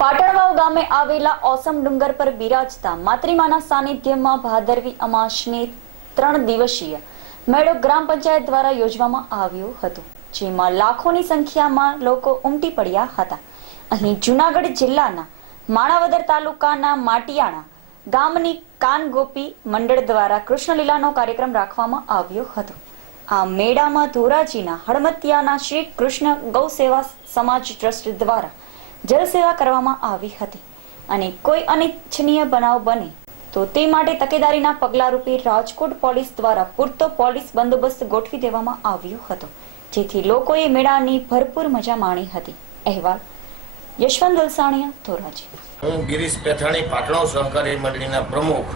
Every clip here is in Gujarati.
પાટણવાવ ગામે આવેલા ઓસમ ડુંગર પર બિરાજતા માતૃમાના સાનિધ્યમાં ભાદરવી અમાસની ત્રણ દિવસીય મેળો ગ્રામ પંચાયત દ્વારા યોજવામાં આવ્યો હતો, જેમાં લાખોની સંખ્યામાં લોકો ઉમટી પડ્યા હતા. અહીં જુનાગઢ જિલ્લાના માણાવદર તાલુકાના માટિયાણા ગામની કાનગોપી મંડળ દ્વારા કૃષ્ણલીલાનો કાર્યક્રમ રાખવામાં આવ્યો હતો. આ મેળામાં ધોરાજીના હળમતિયાના શ્રી કૃષ્ણ ગૌ સેવા સમાજ ટ્રસ્ટ દ્વારા જલ સેવા કરવામાં આવી હતી. અને કોઈ અનિચ્છનીય બનાવ બને, તો તે માટે તકેદારીના પગલા રૂપે રાજકોટ પોલીસ દ્વારા પૂરતો પોલીસ બંદોબસ્ત ગોઠવી દેવામાં આવ્યો હતો, જેથી લોકોએ મેળાની ભરપૂર મજા માણી હતી. અહેવાલ, યશવંત દલસાણીયા, ધોરાજી. હું ગિરીશ પેથાણી, પાટણો સહકારી મંડળીના પ્રમુખ.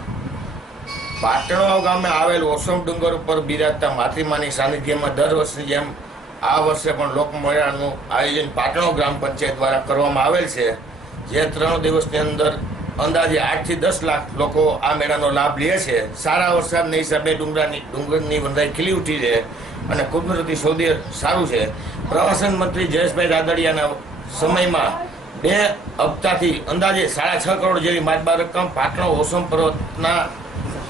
પાટણો ગામે આવેલ ઓસમ ડુંગર ઉપર બિરાજતા માતૃમાની સાનિધ્યમાં દર વર્ષની જેમ આ વર્ષે પણ લોકમેળાનું આયોજન પાટણો ગ્રામ પંચાયત દ્વારા કરવામાં આવેલ છે. જે ત્રણ દિવસની અંદર અંદાજે આઠથી દસ લાખ લોકો આ મેળાનો લાભ લે છે. સારા વરસાદને હિસાબે ડુંગરાની ડુંગરની વંદાઈ ખીલી ઉઠી છે અને કુદરતી સૌદર્ય સારું છે. પ્રવાસન મંત્રી જયેશભાઈ રાદડિયાના સમયમાં બે હપ્તાથી અંદાજે સાડા છ કરોડ જેવી માતબાર રકમ પાટણો ઓસમ પર્વતના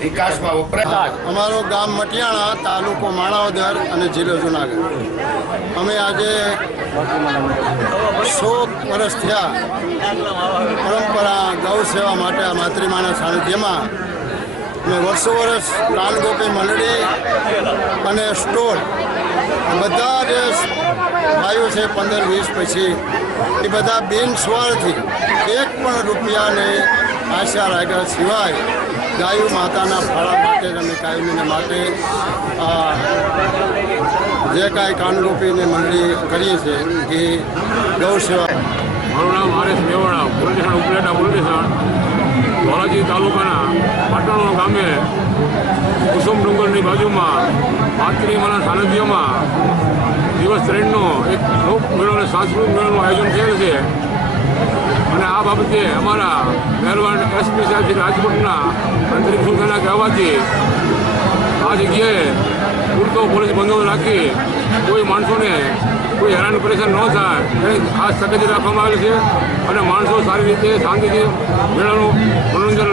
વિકાસમાં વપરાય. અમારું ગામ મટિયાણા તાલુકો માણાવદર અને જિલ્લો જુનાગઢ. અમે આજે સો વર્ષ થયા. પરંપરા ગૌ સેવા માટે આ માતૃમાના સાનિધ્યમાં અમે વર્ષો વર્ષ પ્રાણગોપી મંડળી અને સ્ટોર બધા જે ભાઈઓ છે પંદર વીસ પછી એ બધા બિન સ્વાર્થી એક પણ રૂપિયાને આશા રાખ્યા સિવાય ગાયો માતાના ફાળા માટે અને કાયમીને માટે જે કાંઈ કાનગોપીની મંડળી કરીએ છીએ, એ ગૌ સેવા. મારું નામ હરેશ મેવાડા પોલીસ ઉપલેટા પોલીસ ધોરાજી તાલુકાના પાટણ ગામે, કુસુમ ડુંગરની બાજુમાં માતૃમાના સાનિધ્યમાં દિવસ ત્રણનો એક લોક મેળો અને સાંસ્કૃતિક મેળાનું આયોજન થયેલ છે. આ બાબતે અમારા મહેરવાન એસપી સાહેબ રાજકોટના અંતરિક સુરક્ષાના કહેવાથી આ જગ્યાએ પૂરતો પોલીસ બંદોબસ્ત રાખી કોઈ માણસોને કોઈ હેરાન પરેશાન ન થાય એની ખાસ તકેદારી રાખવામાં આવેલી છે અને માણસો સારી રીતે શાંતિથી મેળાનું મનોરંજન